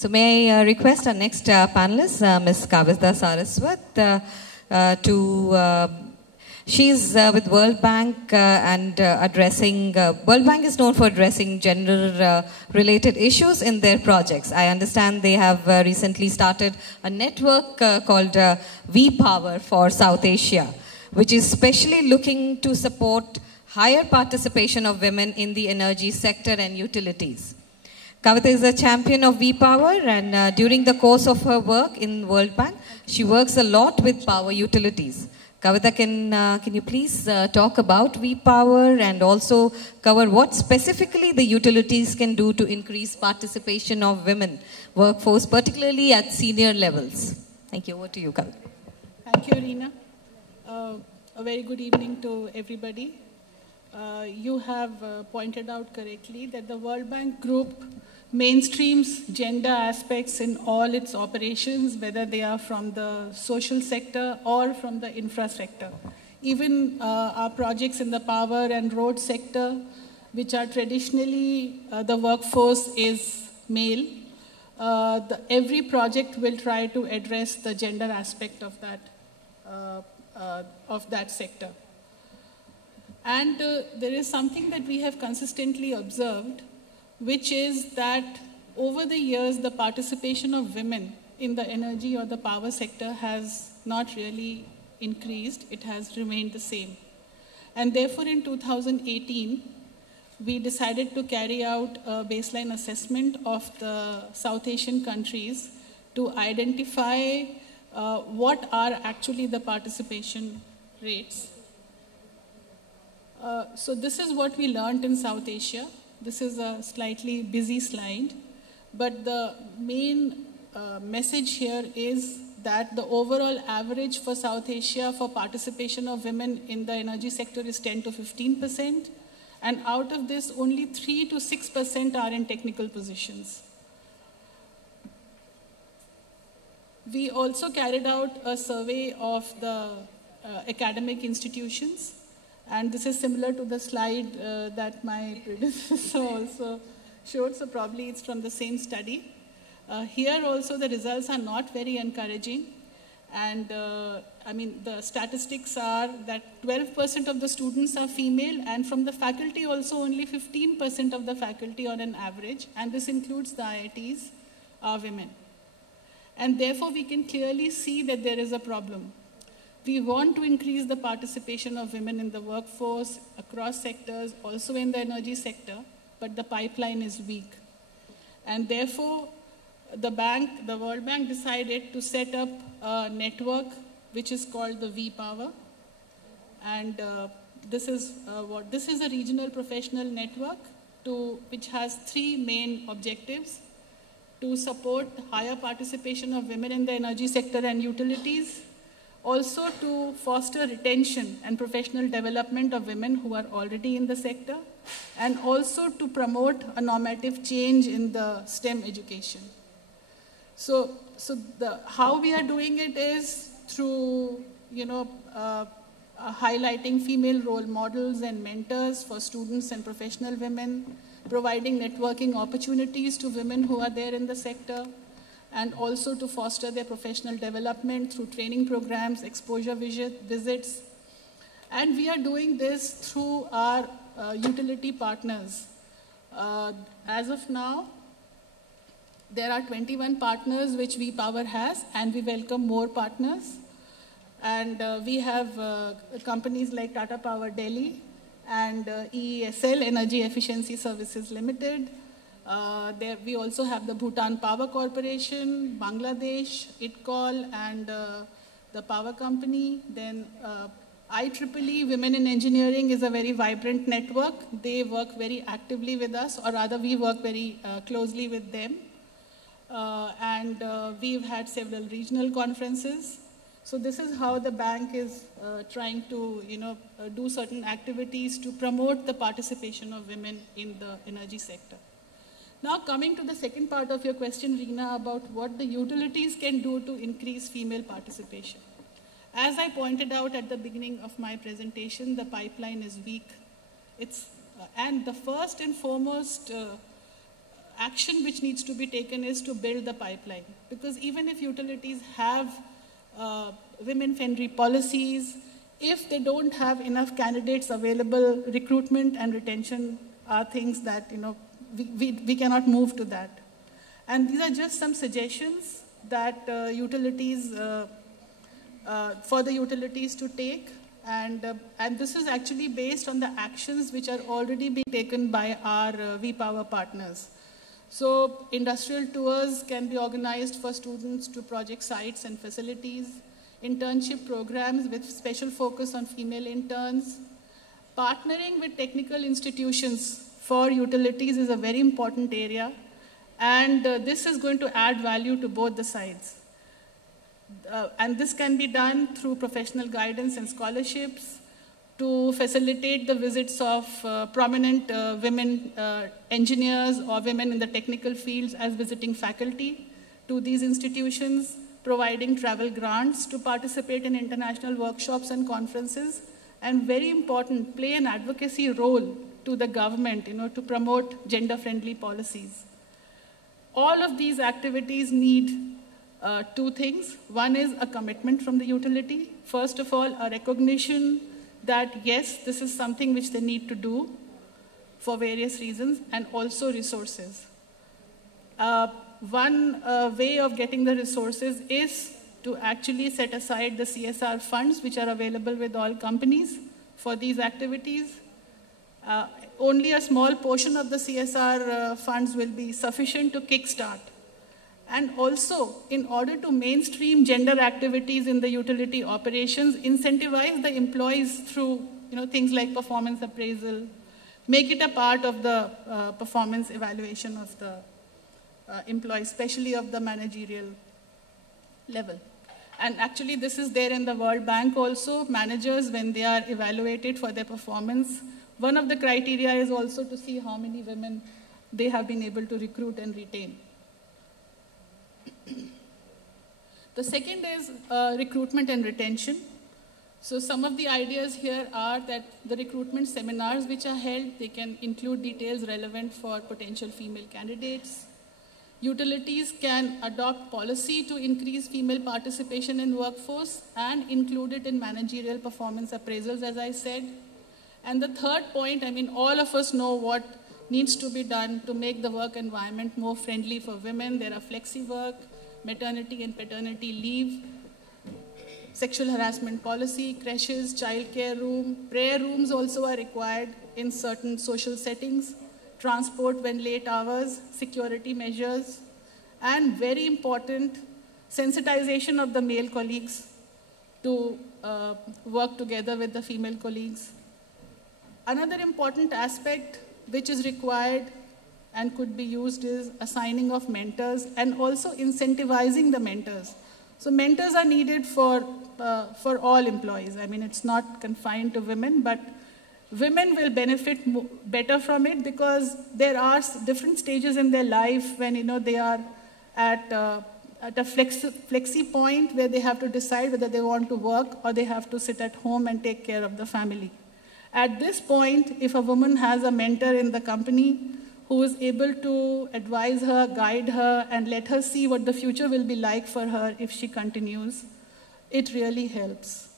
So may I request our next panelist, Ms. Kavita Saraswat, she's with World Bank and addressing, World Bank is known for addressing gender-related issues in their projects. I understand they have recently started a network called V-Power for South Asia, which is specially looking to support higher participation of women in the energy sector and utilities. Kavita is a champion of V-Power, and during the course of her work in World Bank, she works a lot with power utilities. Kavita, can you please talk about V-Power and also cover what specifically the utilities can do to increase participation of women workforce, particularly at senior levels? Thank you. Over to you, Kavita. Thank you, Reena. A very good evening to everybody. You have pointed out correctly that the World Bank Group mainstreams gender aspects in all its operations, whether they are from the social sector or from the infra sector. Even our projects in the power and road sector, which are traditionally the workforce is male, every project will try to address the gender aspect of that sector. And there is something that we have consistently observed, which is that over the years, the participation of women in the energy or the power sector has not really increased. It has remained the same. And therefore, in 2018, we decided to carry out a baseline assessment of the South Asian countries to identify what are actually the participation rates. So this is what we learned in South Asia. This is a slightly busy slide, but the main message here is that the overall average for South Asia for participation of women in the energy sector is 10 to 15%, and out of this, only 3 to 6% are in technical positions. We also carried out a survey of the academic institutions. And this is similar to the slide that my predecessor also showed, so probably it's from the same study. Here also the results are not very encouraging. And I mean, the statistics are that 12% of the students are female, and from the faculty also only 15% of the faculty on an average, and this includes the IITs, are women. And therefore we can clearly see that there is a problem. We want to increase the participation of women in the workforce across sectors, also in the energy sector, but the pipeline is weak. And therefore, the World Bank decided to set up a network which is called the V-Power. And this is a regional professional network which has 3 main objectives: to support higher participation of women in the energy sector and utilities, also to foster retention and professional development of women who are already in the sector, and also to promote a normative change in the STEM education. So how we are doing it is through, highlighting female role models and mentors for students and professional women, providing networking opportunities to women who are there in the sector, and also to foster their professional development through training programs, exposure visits. And we are doing this through our utility partners. As of now, there are 21 partners which V-Power has, and we welcome more partners. And we have companies like Tata Power Delhi and EESL, Energy Efficiency Services Limited. We also have the Bhutan Power Corporation, Bangladesh, ITCOL, and the power company. Then IEEE, Women in Engineering, is a very vibrant network. They work very actively with us, or rather we work very closely with them. We've had several regional conferences. So this is how the bank is trying to do certain activities to promote the participation of women in the energy sector. Now coming to the second part of your question, Reena, about what the utilities can do to increase female participation. As I pointed out at the beginning of my presentation, the pipeline is weak. And the first and foremost action which needs to be taken is to build the pipeline. Because even if utilities have women-friendly policies, if they don't have enough candidates available, recruitment and retention are things that, we cannot move to that. And these are just some suggestions that for the utilities to take. And this is actually based on the actions which are already being taken by our V-Power partners. So industrial tours can be organized for students to project sites and facilities, internship programs with special focus on female interns. Partnering with technical institutions for utilities is a very important area, and this is going to add value to both the sides. And this can be done through professional guidance and scholarships, to facilitate the visits of prominent women engineers or women in the technical fields as visiting faculty to these institutions, providing travel grants to participate in international workshops and conferences, and very important, play an advocacy role to the government, to promote gender-friendly policies. All of these activities need two things. One is a commitment from the utility. First of all, a recognition that yes, this is something which they need to do for various reasons, and also resources. One way of getting the resources is to actually set aside the CSR funds which are available with all companies for these activities. Only a small portion of the CSR funds will be sufficient to kickstart. And also, in order to mainstream gender activities in the utility operations, incentivize the employees through things like performance appraisal, make it a part of the performance evaluation of the employees, especially of the managerial level. And actually, this is there in the World Bank also. Managers, when they are evaluated for their performance, one of the criteria is also to see how many women they have been able to recruit and retain. The second is recruitment and retention. So some of the ideas here are that the recruitment seminars which are held, they can include details relevant for potential female candidates. Utilities can adopt policy to increase female participation in workforce and include it in managerial performance appraisals, as I said. And the third point, all of us know what needs to be done to make the work environment more friendly for women. There are flexi work, maternity and paternity leave, sexual harassment policy, creches, childcare room, prayer rooms also are required in certain social settings, transport when late hours, security measures, and very important, sensitization of the male colleagues to work together with the female colleagues. Another important aspect which is required and could be used is assigning of mentors and also incentivizing the mentors. So mentors are needed for all employees. It's not confined to women, but women will benefit better from it because there are different stages in their life when they are at a flexi point where they have to decide whether they want to work or they have to sit at home and take care of the family. At this point, if a woman has a mentor in the company who is able to advise her, guide her, and let her see what the future will be like for her if she continues, it really helps.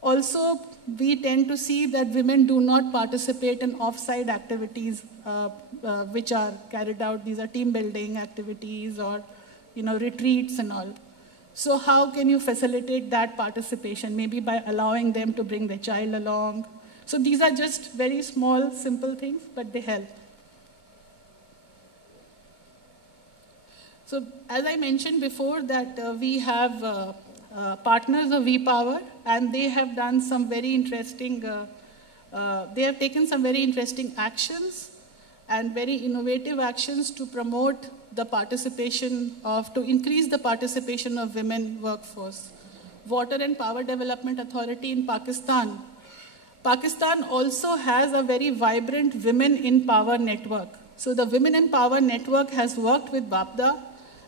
Also, we tend to see that women do not participate in off-site activities which are carried out. These are team building activities or retreats and all. So how can you facilitate that participation? Maybe by allowing them to bring their child along. So these are just very small, simple things, but they help. So as I mentioned before that we have partners of V-Power, and they have done some very interesting, they have taken some very interesting actions and very innovative actions to promote the participation to increase the participation of women workforce. Water and Power Development Authority in Pakistan. Pakistan also has a very vibrant Women in Power network. So the Women in Power network has worked with WAPDA,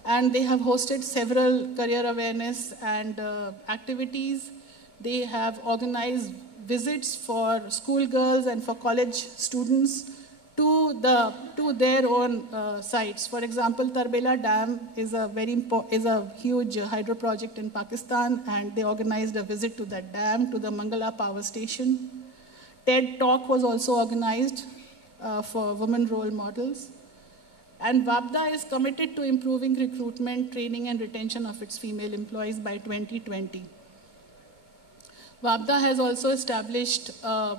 and they have hosted several career awareness and activities. They have organized visits for schoolgirls and for college students to their own sites. For example, Tarbela Dam is a huge hydro project in Pakistan, and they organized a visit to that dam, to the Mangala Power Station. TED Talk was also organized for women role models. And WAPDA is committed to improving recruitment, training, and retention of its female employees by 2020. WAPDA has also established a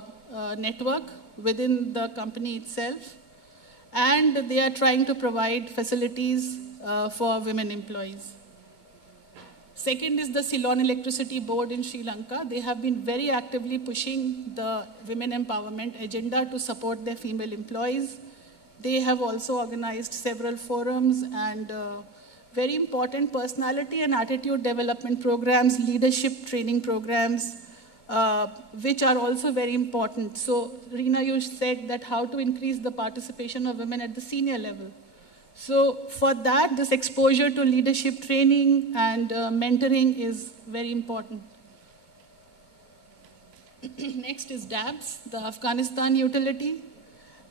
network within the company itself, and they are trying to provide facilities for women employees. Second is the Ceylon Electricity Board in Sri Lanka. They have been very actively pushing the women empowerment agenda to support their female employees. They have also organized several forums and very important personality and attitude development programs, leadership training programs, which are also very important. So, Reena, you said that how to increase the participation of women at the senior level. So, for that, this exposure to leadership training and mentoring is very important. Next is DABS, the Afghanistan utility.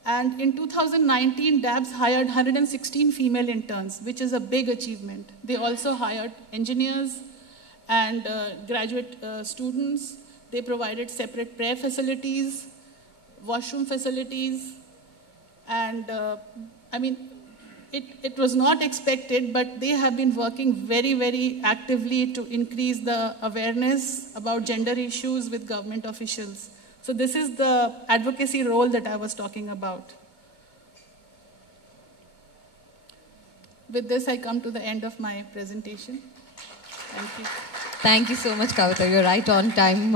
And in 2019, DABS hired 116 female interns, which is a big achievement. They also hired engineers and graduate students. They provided separate prayer facilities, washroom facilities, and I mean, it was not expected, but they have been working very, very actively to increase the awareness about gender issues with government officials. So this is the advocacy role that I was talking about. With this, I come to the end of my presentation. Thank you. Thank you so much, Kavita. You're right on time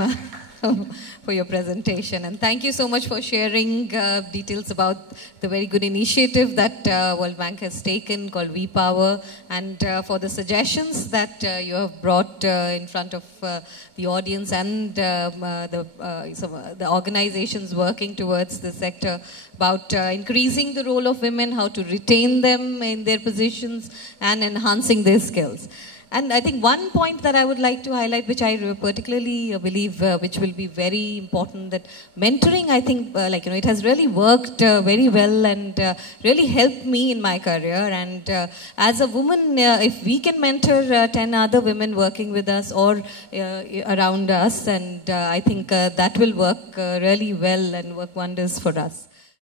for your presentation. And thank you so much for sharing details about the very good initiative that World Bank has taken called WePower, and for the suggestions that you have brought in front of the audience and the organizations working towards the sector about increasing the role of women, how to retain them in their positions, and enhancing their skills. And I think one point that I would like to highlight, which I particularly believe, which will be very important, that mentoring, I think, it has really worked very well and really helped me in my career. And as a woman, if we can mentor 10 other women working with us or around us, and I think that will work really well and work wonders for us.